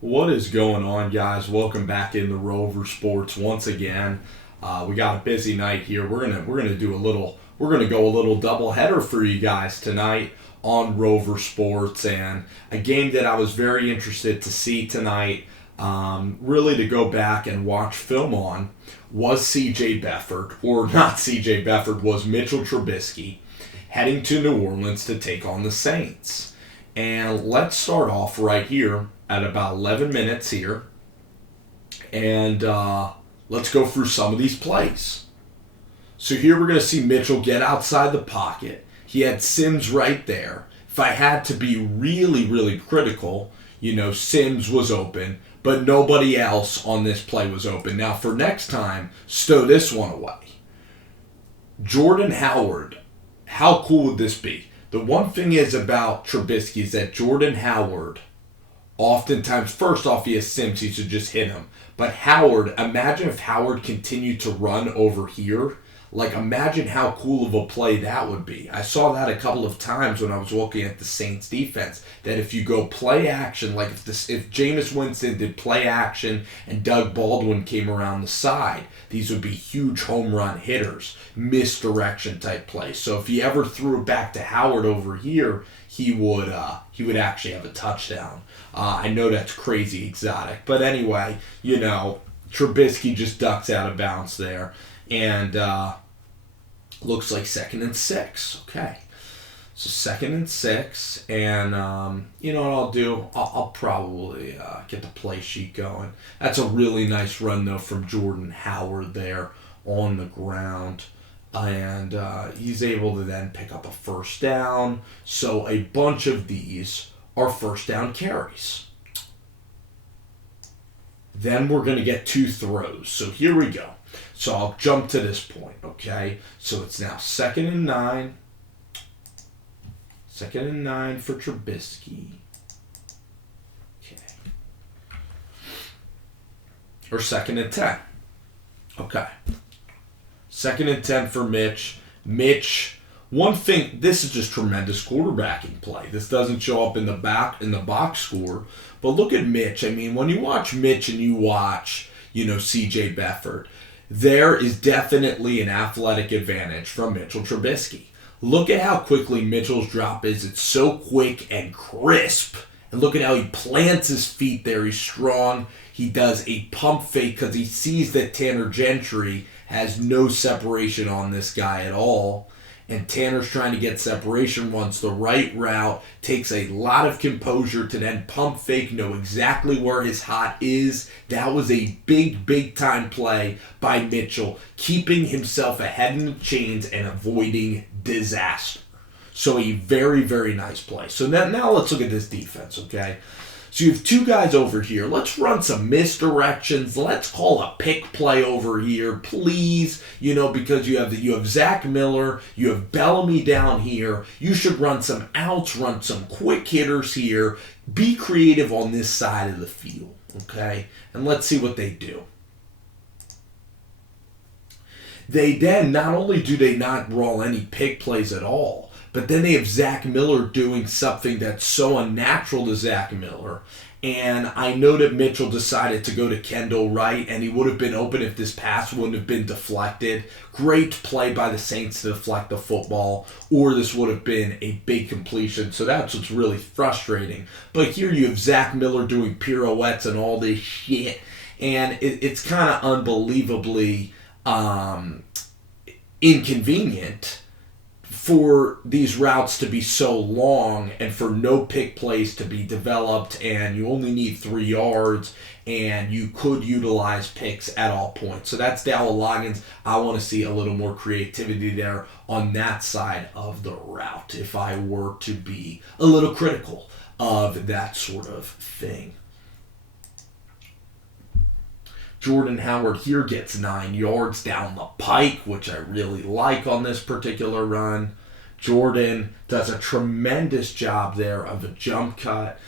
What is going on, guys? Welcome back into Rover Sports once again. We got a busy night here. We're gonna go a little doubleheader for you guys tonight on Rover Sports, and a game that I was very interested to see tonight. Really to go back and watch film on was C.J. Beathard, or not C.J. Beathard, was Mitchell Trubisky heading to New Orleans to take on the Saints. And let's start off right here at about 11 minutes here. And let's go through some of these plays. So here we're going to see Mitchell get outside the pocket. He had Sims right there. If I had to be really, really critical, Sims was open, but nobody else on this play was open. Now for next time, stow this one away. Jordan Howard. How cool would this be? The one thing is about Trubisky is that Jordan Howard, oftentimes, first off, he has Sims, he should just hit him. But Howard, imagine if Howard continued to run over here. Like, imagine how cool of a play that would be. I saw that a couple of times when I was looking at the Saints defense, that if you go play action, like if Jameis Winston did play action and Doug Baldwin came around the side, these would be huge home run hitters, misdirection type plays. So if he ever threw it back to Howard over here, he would actually have a touchdown. I know that's crazy exotic, but anyway, Trubisky just ducks out of bounds there. And looks like 2nd and 6. Okay. So 2nd and 6. And you know what I'll do? I'll probably get the play sheet going. That's a really nice run, though, from Jordan Howard there on the ground. And he's able to then pick up a first down. So a bunch of these are first down carries. Then we're going to get 2 throws. So here we go. So I'll jump to this point, okay? So it's now 2nd and 9. 2nd and 9 for Trubisky. Okay. Or 2nd and 10. Okay. 2nd and 10 for Mitch. One thing, this is just tremendous quarterbacking play. This doesn't show up in the box score. But look at Mitch. I mean, when you watch Mitch and you watch, C.J. Beathard, there is definitely an athletic advantage from Mitchell Trubisky. Look at how quickly Mitchell's drop is. It's so quick and crisp. And look at how he plants his feet there. He's strong. He does a pump fake because he sees that Tanner Gentry has no separation on this guy at all. And Tanner's trying to get separation, runs the right route, takes a lot of composure to then pump fake, know exactly where his hot is. That was a big, big time play by Mitchell, keeping himself ahead in the chains and avoiding disaster. So a very, very nice play. So now let's look at this defense, okay? So you have 2 guys over here. Let's run some misdirections. Let's call a pick play over here, please. Because you have Zach Miller, you have Bellamy down here. You should run some outs, run some quick hitters here. Be creative on this side of the field, okay? And let's see what they do. They then, not only do they not roll any pick plays at all, but then they have Zach Miller doing something that's so unnatural to Zach Miller. And I know that Mitchell decided to go to Kendall Wright, and he would have been open if this pass wouldn't have been deflected. Great play by the Saints to deflect the football, or this would have been a big completion. So that's what's really frustrating. But here you have Zach Miller doing pirouettes and all this shit, and it's kind of unbelievably inconvenient for these routes to be so long and for no pick plays to be developed, and you only need 3 yards, and you could utilize picks at all points. So that's Dowell Loggains. I want to see a little more creativity there on that side of the route if I were to be a little critical of that sort of thing. Jordan Howard here gets 9 yards down the pike, which I really like on this particular run. Jordan does a tremendous job there of a jump cut.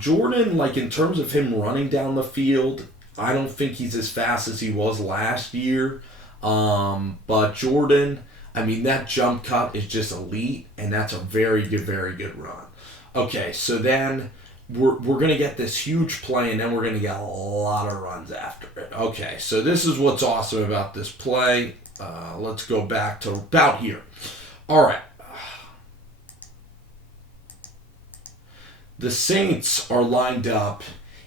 Jordan, in terms of him running down the field, I don't think he's as fast as he was last year. But Jordan, that jump cut is just elite, and that's a very good run. Okay, so then we're going to get this huge play, and then we're going to get a lot of runs after it. Okay, so this is what's awesome about this play. Let's go back to about here. All right. The Saints are lined up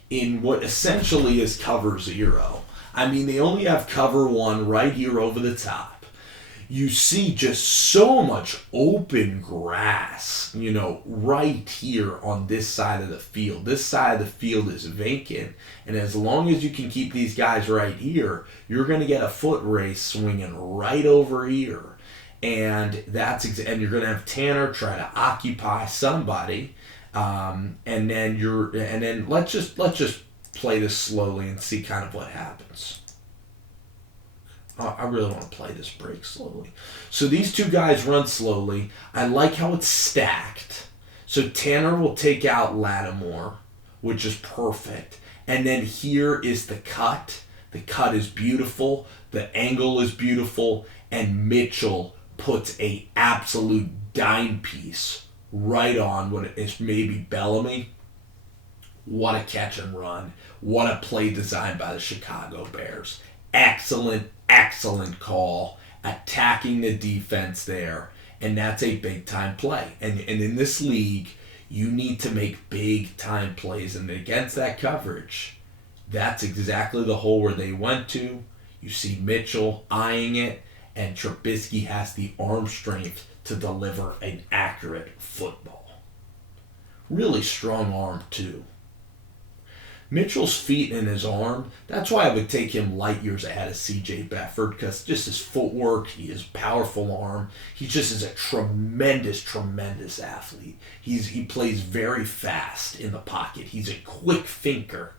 in what essentially is cover 0. I mean, they only have cover 1 right here over the top. You see just so much open grass, right here on this side of the field. This side of the field is vacant, and as long as you can keep these guys right here, you're going to get a foot race swinging right over here. And and you're going to have Tanner try to occupy somebody. And then let's just play this slowly and see kind of what happens. I really want to play this break slowly. So these two guys run slowly. I like how it's stacked. So Tanner will take out Lattimore, which is perfect. And then here is the cut. The cut is beautiful. The angle is beautiful. And Mitchell puts a absolute dime piece right on what is maybe Bellamy. What a catch and run. What a play designed by the Chicago Bears. Excellent call. Attacking the defense there. And that's a big-time play. And in this league, you need to make big-time plays. And against that coverage, that's exactly the hole where they went to. You see Mitchell eyeing it. And Trubisky has the arm strength to deliver an accurate football. Really strong arm, too. Mitchell's feet and his arm, that's why I would take him light years ahead of C.J. Beathard, because just his footwork, he has powerful arm. He just is a tremendous athlete. He plays very fast in the pocket. He's a quick thinker,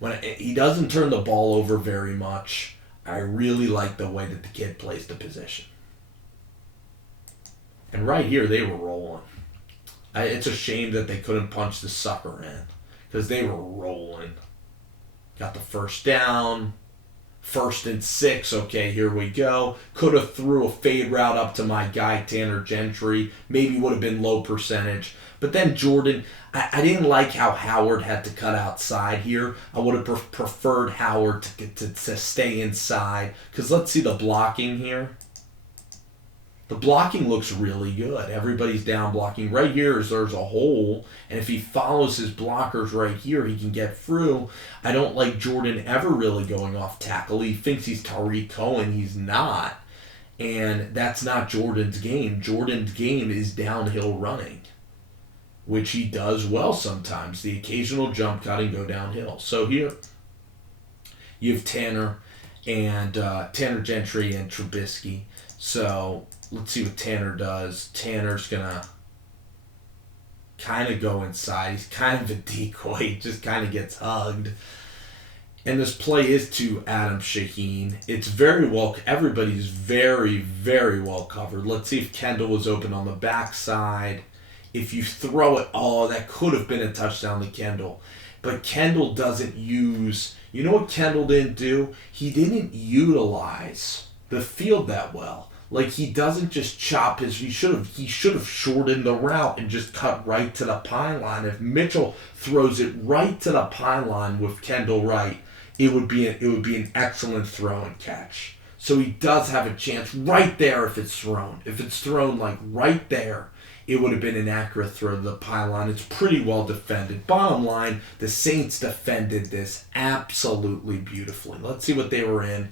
When he doesn't turn the ball over very much, I really like the way that the kid plays the position. And right here, they were rolling. It's a shame that they couldn't punch the sucker in, because they were rolling. Got the first down. 1st and 6. Okay, here we go. Could have threw a fade route up to my guy, Tanner Gentry. Maybe would have been low percentage. But then Jordan, I didn't like how Howard had to cut outside here. I would have preferred Howard to stay inside. Because let's see the blocking here. The blocking looks really good. Everybody's down blocking. Right here there's a hole, and if he follows his blockers right here, he can get through. I don't like Jordan ever really going off tackle. He thinks he's Tariq Cohen. He's not, and that's not Jordan's game. Jordan's game is downhill running, which he does well sometimes. The occasional jump cut and go downhill. So here you have Tanner and Tanner Gentry and Trubisky. So let's see what Tanner does. Tanner's going to kind of go inside. He's kind of a decoy. He just kind of gets hugged. And this play is to Adam Shaheen. It's very well, everybody's very well covered. Let's see if Kendall was open on the backside. If you throw it, that could have been a touchdown to Kendall. But Kendall doesn't use, you know what Kendall didn't do? He didn't utilize the field that well. Like, he doesn't just chop he should have shortened the route and just cut right to the pylon. If Mitchell throws it right to the pylon with Kendall right, it would be an excellent throw and catch. So he does have a chance right there if it's thrown. If it's thrown like right there, it would have been an accurate throw to the pylon. It's pretty well defended. Bottom line, the Saints defended this absolutely beautifully. Let's see what they were in.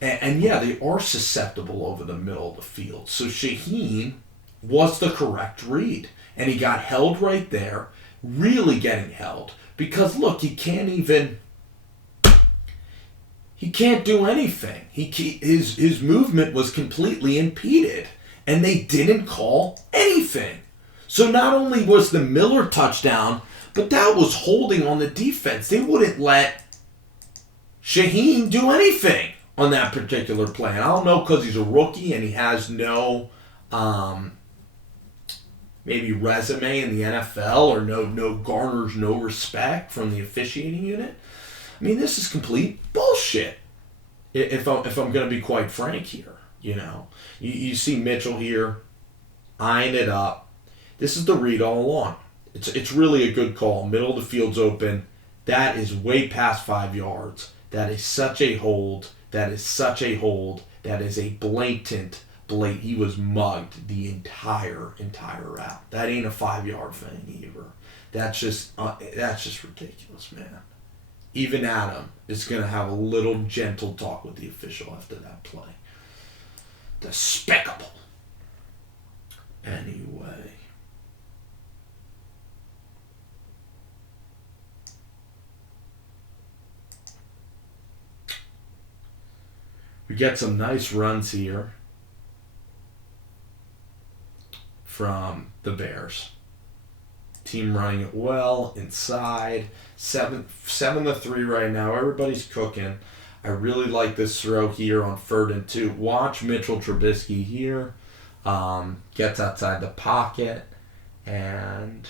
And yeah, they are susceptible over the middle of the field. So Shaheen was the correct read. And he got held right there, really getting held. Because look, he can't do anything. His movement was completely impeded. And they didn't call anything. So not only was the Miller touchdown, but that was holding on the defense. They wouldn't let Shaheen do anything on that particular play. And I don't know, because he's a rookie and he has no maybe resume in the NFL, or no garners no respect from the officiating unit. I mean, this is complete bullshit, if I'm going to be quite frank here. You see Mitchell here eyeing it up. This is the read all along. It's really a good call. Middle of the field's open. That is way past 5 yards. That is such a hold. That is such a hold. That is a blatant. He was mugged the entire route. That ain't a 5-yard thing either. That's just ridiculous, man. Even Adam is gonna have a little gentle talk with the official after that play. Despicable. Anyway. We get some nice runs here from the Bears. Team running it well inside. 7-3 right now. Everybody's cooking. I really like this throw here on 3rd and 2. Watch Mitchell Trubisky here. Gets outside the pocket. And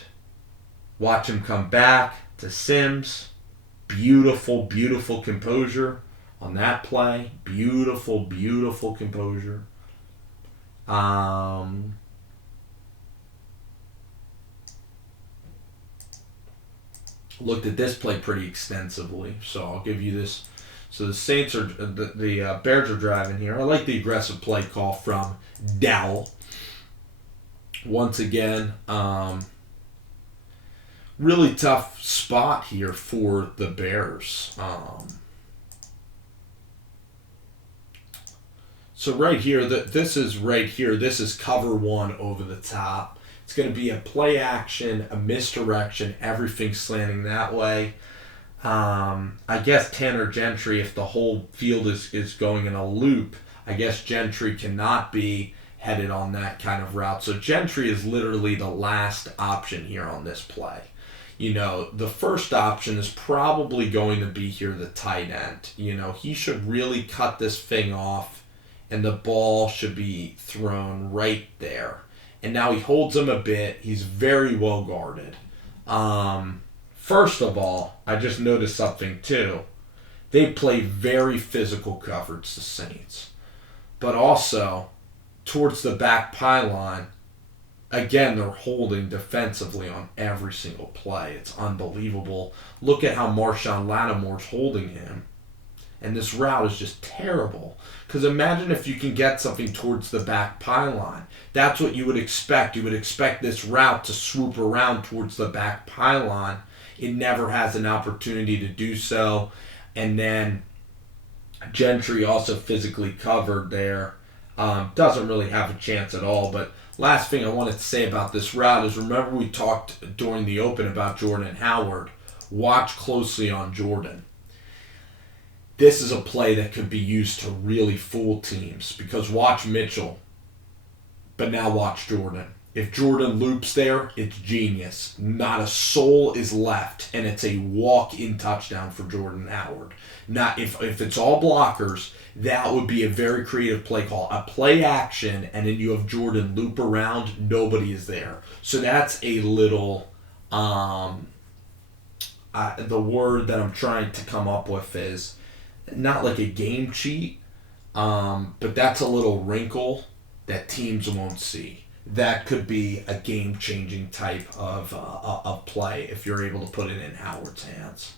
watch him come back to Sims. Beautiful, beautiful composure on that play. Beautiful, beautiful composure. Looked at this play pretty extensively, so I'll give you this. So the Saints are the Bears are driving here. I like the aggressive play call from Dowell. Once again, really tough spot here for the Bears. So right here, this is cover 1 over the top. It's going to be a play action, a misdirection, everything slanting that way. I guess Tanner Gentry, if the whole field is going in a loop, I guess Gentry cannot be headed on that kind of route. So Gentry is literally the last option here on this play. The first option is probably going to be here the tight end. He should really cut this thing off, and the ball should be thrown right there. And now he holds him a bit. He's very well guarded. First of all, I just noticed something too. They play very physical coverage, the Saints. But also, towards the back pylon, again, they're holding defensively on every single play. It's unbelievable. Look at how Marshawn Lattimore's holding him. And this route is just terrible. Because imagine if you can get something towards the back pylon. That's what you would expect. You would expect this route to swoop around towards the back pylon. It never has an opportunity to do so. And then Gentry also physically covered there. Doesn't really have a chance at all. But last thing I wanted to say about this route is, remember we talked during the open about Jordan Howard. Watch closely on Jordan. This is a play that could be used to really fool teams, because watch Mitchell, but now watch Jordan. If Jordan loops there, it's genius. Not a soul is left, and it's a walk-in touchdown for Jordan Howard. Now, if it's all blockers, that would be a very creative play call. A play action, and then you have Jordan loop around, nobody is there. So that's a little, the word that I'm trying to come up with is, not like a game cheat, but that's a little wrinkle that teams won't see. That could be a game-changing type of play if you're able to put it in Howard's hands.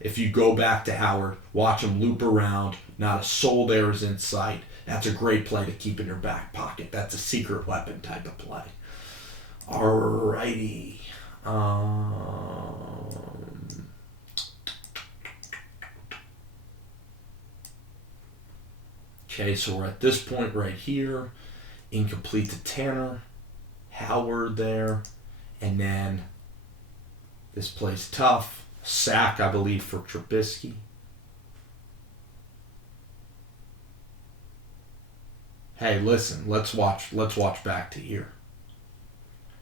If you go back to Howard, watch him loop around, not a soul there is in sight. That's a great play to keep in your back pocket. That's a secret weapon type of play. Alrighty. Okay, so we're at this point right here. Incomplete to Tanner. Howard there. And then this play's tough. Sack, I believe, for Trubisky. Hey, listen, let's watch back to here.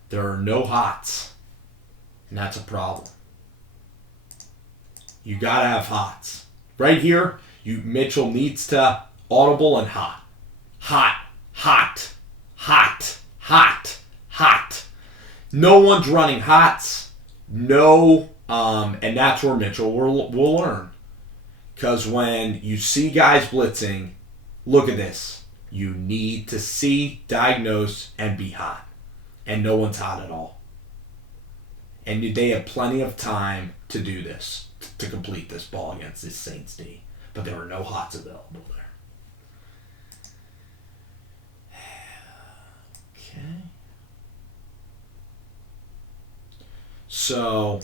There are no hots. And that's a problem. You gotta have hots. Right here, Mitchell needs to audible and hot. Hot, hot, hot, hot, hot. No one's running hots. No, and that's where Mitchell will learn. Because when you see guys blitzing, look at this. You need to see, diagnose, and be hot. And no one's hot at all. And they had plenty of time to do this, to complete this ball against this Saints D. But there were no hots available there. Okay. So,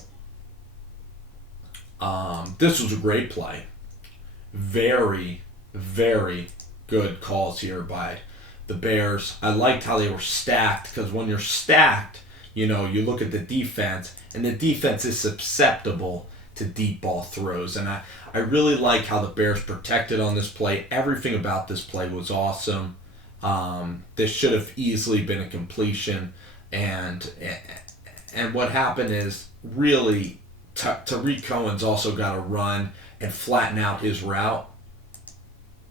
this was a great play. Very, very good calls here by the Bears. I liked how they were stacked, because when you're stacked, you look at the defense, and the defense is susceptible to deep ball throws. And I really like how the Bears protected on this play. Everything about this play was awesome. This should have easily been a completion. And what happened is, really, Tariq Cohen's also got to run and flatten out his route,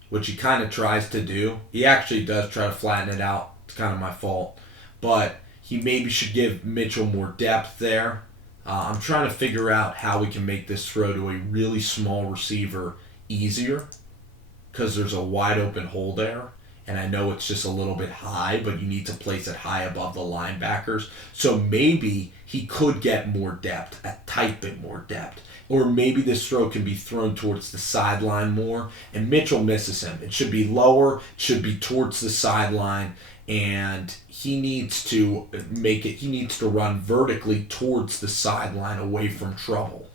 which he kind of tries to do. He actually does try to flatten it out. It's kind of my fault. But he maybe should give Mitchell more depth there. I'm trying to figure out how we can make this throw to a really small receiver easier, because there's a wide open hole there. And I know it's just a little bit high, but you need to place it high above the linebackers. So maybe he could get more depth, a tight bit more depth. Or maybe this throw can be thrown towards the sideline more, and Mitchell misses him. It should be lower, it should be towards the sideline, and he needs to run vertically towards the sideline away from trouble.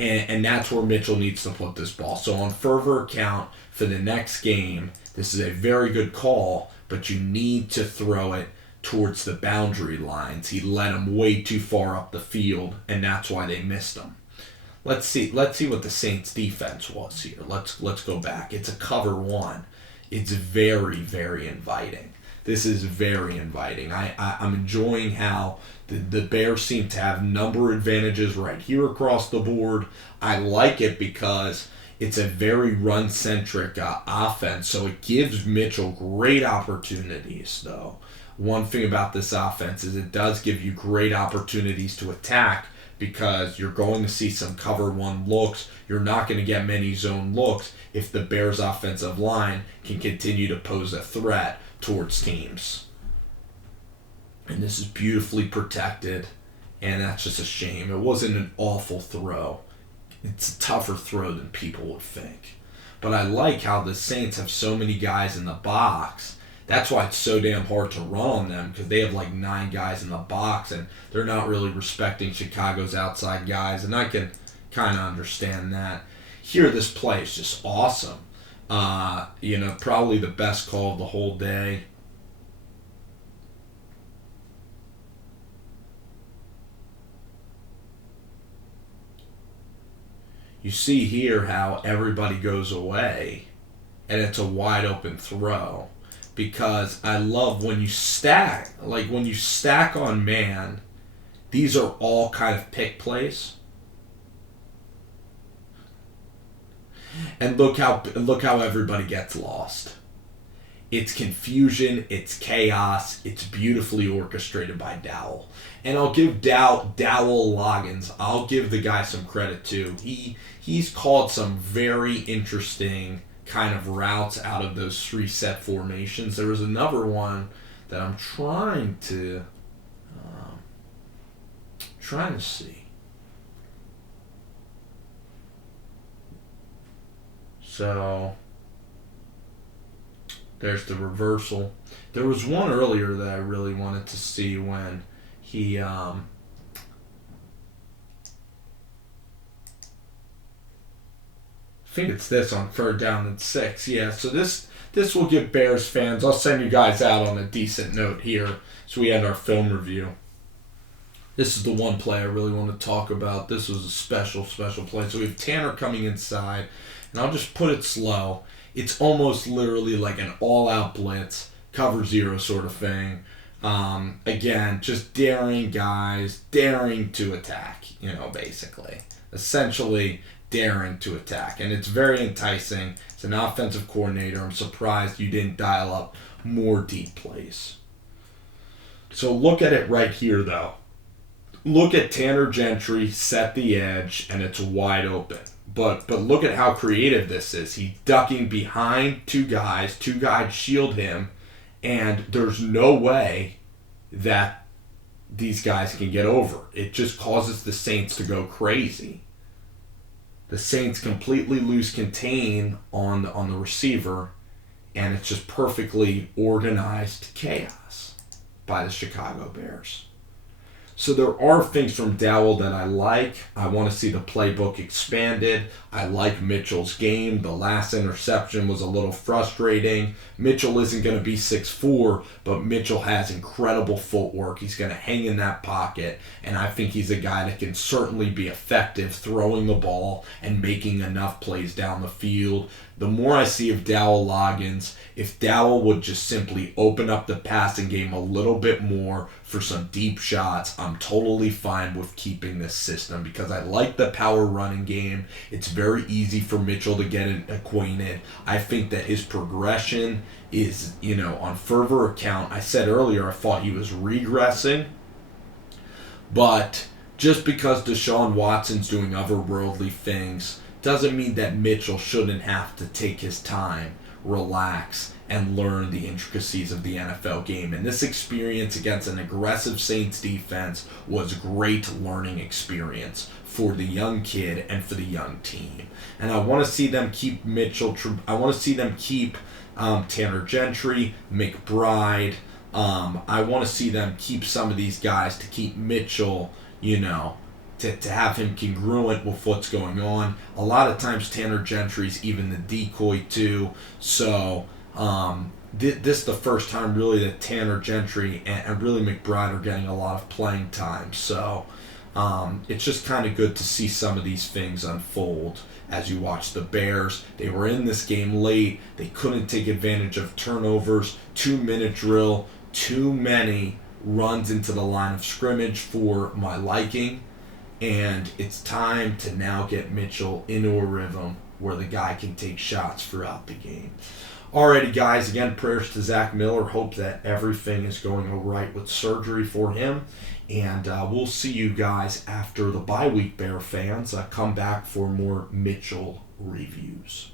And that's where Mitchell needs to put this ball. So on further account for the next game, this is a very good call, but you need to throw it towards the boundary lines. He led him way too far up the field, and that's why they missed him. Let's see what the Saints defense was here. Let's go back. It's a cover one. It's very, very inviting. This is very inviting. I'm enjoying how the Bears seem to have number advantages right here across the board. I like it because it's a very run-centric offense, so it gives Mitchell great opportunities, though. One thing about this offense is it does give you great opportunities to attack, because you're going to see some cover one looks. You're not going to get many zone looks if the Bears' offensive line can continue to pose a threat towards teams. And this is beautifully protected, and that's just a shame. It wasn't an awful throw. It's a tougher throw than people would think. But I like how the Saints have so many guys in the box. That's why it's so damn hard to run on them, because they have like 9 guys in the box, and they're not really respecting Chicago's outside guys, and I can kind of understand that. Here, this play is just awesome. Probably the best call of the whole day. You see here how everybody goes away, and it's a wide open throw. Because I love when you stack, on man, these are all kind of pick plays. And look how everybody gets lost. It's confusion, it's chaos, it's beautifully orchestrated by Dowell. And I'll give Dowell Loggains, I'll give the guy some credit too. He's called some very interesting kind of routes out of those 3-set formations. There was another one that I'm trying to see. So there's the reversal. There was one earlier that I really wanted to see when he I think it's this on 3rd down and 6. Yeah, so this will give Bears fans, I'll send you guys out on a decent note here so we end our film review. This is the one play I really want to talk about. This was a special play. So we have Tanner coming inside, and I'll just put it slow. It's almost literally like an all-out blitz, cover 0 sort of thing. Again, just daring guys, daring to attack, basically. Essentially daring to attack. And it's very enticing. It's an offensive coordinator. I'm surprised you didn't dial up more deep plays. So look at it right here, though. Look at Tanner Gentry set the edge, and it's wide open. But look at how creative this is. He's ducking behind 2 guys. 2 guys shield him, and there's no way that these guys can get over. It just causes the Saints to go crazy. The Saints completely lose contain on the receiver, and it's just perfectly organized chaos by the Chicago Bears. So there are things from Dowell that I like. I want to see the playbook expanded. I like Mitchell's game. The last interception was a little frustrating. Mitchell isn't going to be 6'4", but Mitchell has incredible footwork. He's going to hang in that pocket, and I think he's a guy that can certainly be effective throwing the ball and making enough plays down the field. The more I see of Dowell Loggains, if Dowell would just simply open up the passing game a little bit more for some deep shots, I'm totally fine with keeping this system because I like the power running game. It's very easy for Mitchell to get acquainted. I think that his progression is, on further account. I said earlier I thought he was regressing, but just because Deshaun Watson's doing otherworldly things doesn't mean that Mitchell shouldn't have to take his time, relax, and learn the intricacies of the NFL game. And this experience against an aggressive Saints defense was a great learning experience for the young kid and for the young team. And I want to see them keep I want to see them keep Tanner Gentry, McBride. I want to see them keep some of these guys to keep Mitchell, to have him congruent with what's going on. A lot of times Tanner Gentry's even the decoy too. So this is the first time really that Tanner Gentry and really McBride are getting a lot of playing time. So it's just kind of good to see some of these things unfold as you watch the Bears. They were in this game late. They couldn't take advantage of turnovers, 2-minute drill, too many runs into the line of scrimmage for my liking. And it's time to now get Mitchell into a rhythm where the guy can take shots throughout the game. Alrighty, guys. Again, prayers to Zach Miller. Hope that everything is going all right with surgery for him. And we'll see you guys after the bye week, Bear fans. Come back for more Mitchell reviews.